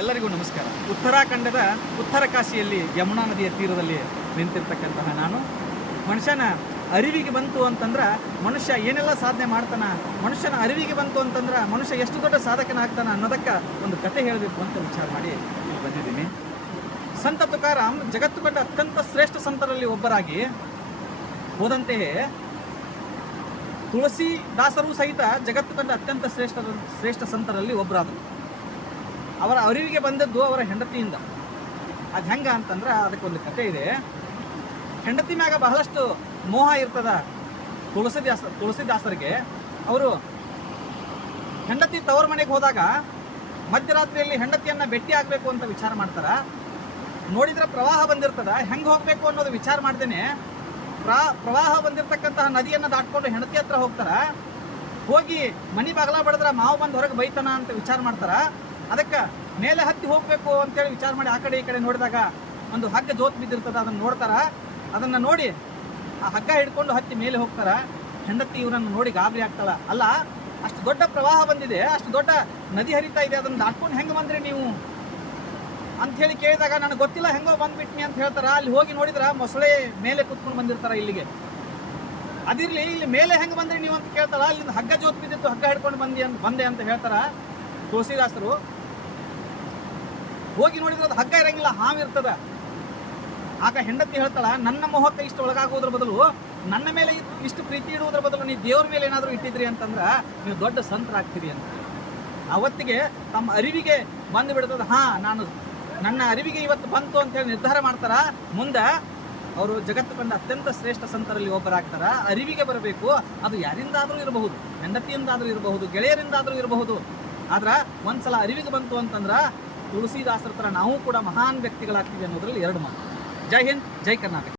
ಎಲ್ಲರಿಗೂ ನಮಸ್ಕಾರ. ಉತ್ತರಾಖಂಡದ ಉತ್ತರ ಕಾಶಿಯಲ್ಲಿ ಯಮುನಾ ನದಿಯ ತೀರದಲ್ಲಿ ನಿಂತಿರ್ತಕ್ಕಂತಹ ನಾನು ಮನುಷ್ಯನ ಅರಿವಿಗೆ ಬಂತು ಅಂತಂದ್ರೆ ಮನುಷ್ಯ ಏನೆಲ್ಲ ಸಾಧನೆ ಮಾಡ್ತಾನ, ಮನುಷ್ಯನ ಅರಿವಿಗೆ ಬಂತು ಅಂತಂದ್ರೆ ಮನುಷ್ಯ ಎಷ್ಟು ದೊಡ್ಡ ಸಾಧಕನಾಗ್ತಾನ ಅನ್ನೋದಕ್ಕೆ ಒಂದು ಕತೆ ಹೇಳಬೇಕು ಅಂತ ವಿಚಾರ ಮಾಡಿ ಇಲ್ಲಿ ಬಂದಿದ್ದೀನಿ. ಸಂತ ತುಕಾರಾಮ್ ಜಗತ್ತು ಕಂಡ ಅತ್ಯಂತ ಶ್ರೇಷ್ಠ ಸಂತರಲ್ಲಿ ಒಬ್ಬರಾಗಿ ಹೋದಂತೆಯೇ ತುಳಸಿದಾಸರು ಸಹಿತ ಜಗತ್ತು ಕಂಡ ಅತ್ಯಂತ ಶ್ರೇಷ್ಠ ಸಂತರಲ್ಲಿ ಒಬ್ಬರಾದರು. ಅವರ ಅರಿವಿಗೆ ಬಂದದ್ದು ಅವರ ಹೆಂಡತಿಯಿಂದ. ಅದು ಹೆಂಗ ಅಂತಂದ್ರೆ ಅದಕ್ಕೊಂದು ಕತೆ ಇದೆ. ಹೆಂಡತಿ ಮ್ಯಾಗ ಬಹಳಷ್ಟು ಮೋಹ ಇರ್ತದ ತುಳಸಿದಾಸರಿಗೆ. ಅವರು ಹೆಂಡತಿ ತವರ ಮನೆಗೆ ಹೋದಾಗ ಮಧ್ಯರಾತ್ರಿಯಲ್ಲಿ ಹೆಂಡತಿಯನ್ನು ಭೇಟಿ ಆಗಬೇಕು ಅಂತ ವಿಚಾರ ಮಾಡ್ತಾರ. ನೋಡಿದ್ರೆ ಪ್ರವಾಹ ಬಂದಿರ್ತದ, ಹೆಂಗೆ ಹೋಗಬೇಕು ಅನ್ನೋದು ವಿಚಾರ ಮಾಡ್ದೇನೆ ಪ್ರವಾಹ ಬಂದಿರತಕ್ಕಂತಹ ನದಿಯನ್ನು ದಾಟ್ಕೊಂಡು ಹೆಂಡತಿ ಹತ್ರ ಹೋಗ್ತಾರ. ಹೋಗಿ ಮನೆ ಬಾಗಲ ಬಡಿದ್ರೆ ಮಾವು ಬಂದು ಹೊರಗೆ ಬೈತಾನ ಅಂತ ವಿಚಾರ ಮಾಡ್ತಾರ. ಅದಕ್ಕೆ ಮೇಲೆ ಹತ್ತಿ ಹೋಗಬೇಕು ಅಂತೇಳಿ ವಿಚಾರ ಮಾಡಿ ಆ ಕಡೆ ಈ ಕಡೆ ನೋಡಿದಾಗ ಒಂದು ಹಗ್ಗ ಜೋತ್ ಬಿದ್ದಿರ್ತದ. ಅದನ್ನು ನೋಡ್ತಾರ. ಅದನ್ನು ನೋಡಿ ಆ ಹಗ್ಗ ಹಿಡ್ಕೊಂಡು ಹತ್ತಿ ಮೇಲೆ ಹೋಗ್ತಾರ. ಹೆಂಡತಿ ಇವರನ್ನು ನೋಡಿ ಗಾಬರಿ ಆಗ್ತಾಳ. ಅಲ್ಲ, ಅಷ್ಟು ದೊಡ್ಡ ಪ್ರವಾಹ ಬಂದಿದೆ, ಅಷ್ಟು ದೊಡ್ಡ ನದಿ ಹರಿತಾ ಇದೆ, ಅದನ್ನು ದಾಟ್ಕೊಂಡು ಹೆಂಗೆ ಬಂದ್ರಿ ನೀವು ಅಂಥೇಳಿ ಕೇಳಿದಾಗ ನನಗೆ ಗೊತ್ತಿಲ್ಲ, ಹೆಂಗೋ ಬಂದ್ಬಿಟ್ನಿ ಅಂತ ಹೇಳ್ತಾರ. ಅಲ್ಲಿ ಹೋಗಿ ನೋಡಿದ್ರೆ ಮೊಸಳೆ ಮೇಲೆ ಕುತ್ಕೊಂಡು ಬಂದಿರ್ತಾರ ಇಲ್ಲಿಗೆ. ಅದಿರಲಿ, ಇಲ್ಲಿ ಮೇಲೆ ಹೆಂಗೆ ಬಂದ್ರಿ ನೀವು ಅಂತ ಕೇಳ್ತಾರ. ಅಲ್ಲಿಂದ ಹಗ್ಗ ಜೋತ್ ಬಿದ್ದಿತ್ತು, ಹಗ್ಗ ಹಿಡ್ಕೊಂಡು ಬಂದೆ ಅಂತ ಹೇಳ್ತಾರ ತುಳಸಿದಾಸರು. ಹೋಗಿ ನೋಡಿದ್ರೆ ಅದು ಹಗ್ಗ ಇರಂಗಿಲ್ಲ, ಹಾವಿರ್ತದ. ಆಗ ಹೆಂಡತಿ ಹೇಳ್ತಾಳ, ನನ್ನ ಮೊಹಕ್ಕೆ ಇಷ್ಟು ಒಳಗಾಗೋದ್ರ ಬದಲು, ನನ್ನ ಮೇಲೆ ಇಷ್ಟು ಪ್ರೀತಿ ಇಡುವುದ್ರ ಬದಲು ನೀವು ದೇವ್ರ ಮೇಲೆ ಏನಾದರೂ ಇಟ್ಟಿದ್ರಿ ಅಂತಂದ್ರೆ ನೀವು ದೊಡ್ಡ ಸಂತರಾಗ್ತೀರಿ ಅಂತ. ಅವತ್ತಿಗೆ ತಮ್ಮ ಅರಿವಿಗೆ ಬಂದು ಬಿಡ್ತದ. ನನ್ನ ಅರಿವಿಗೆ ಇವತ್ತು ಬಂತು ಅಂತೇಳಿ ನಿರ್ಧಾರ ಮಾಡ್ತಾರ. ಮುಂದೆ ಅವರು ಜಗತ್ತು ಕಂಡ ಅತ್ಯಂತ ಶ್ರೇಷ್ಠ ಸಂತರಲ್ಲಿ ಒಬ್ಬರಾಗ್ತಾರ. ಅರಿವಿಗೆ ಬರಬೇಕು. ಅದು ಯಾರಿಂದಾದರೂ ಇರಬಹುದು, ಹೆಂಡತಿಯಿಂದಾದರೂ ಇರಬಹುದು, ಗೆಳೆಯರಿಂದಾದರೂ ಇರಬಹುದು. ಆದ್ರೆ ಒಂದ್ಸಲ ಅರಿವಿಗೆ ಬಂತು ಅಂತಂದ್ರೆ ತುಳಸಿದಾಸರ ಥರ ನಾವು ಕೂಡ ಮಹಾನ್ ವ್ಯಕ್ತಿಗಳಾಗ್ತೀವಿ ಅನ್ನೋದ್ರಲ್ಲಿ ಎರಡು ಮಾತು. ಜೈ ಹಿಂದ್, ಜೈ ಕರ್ನಾಟಕ.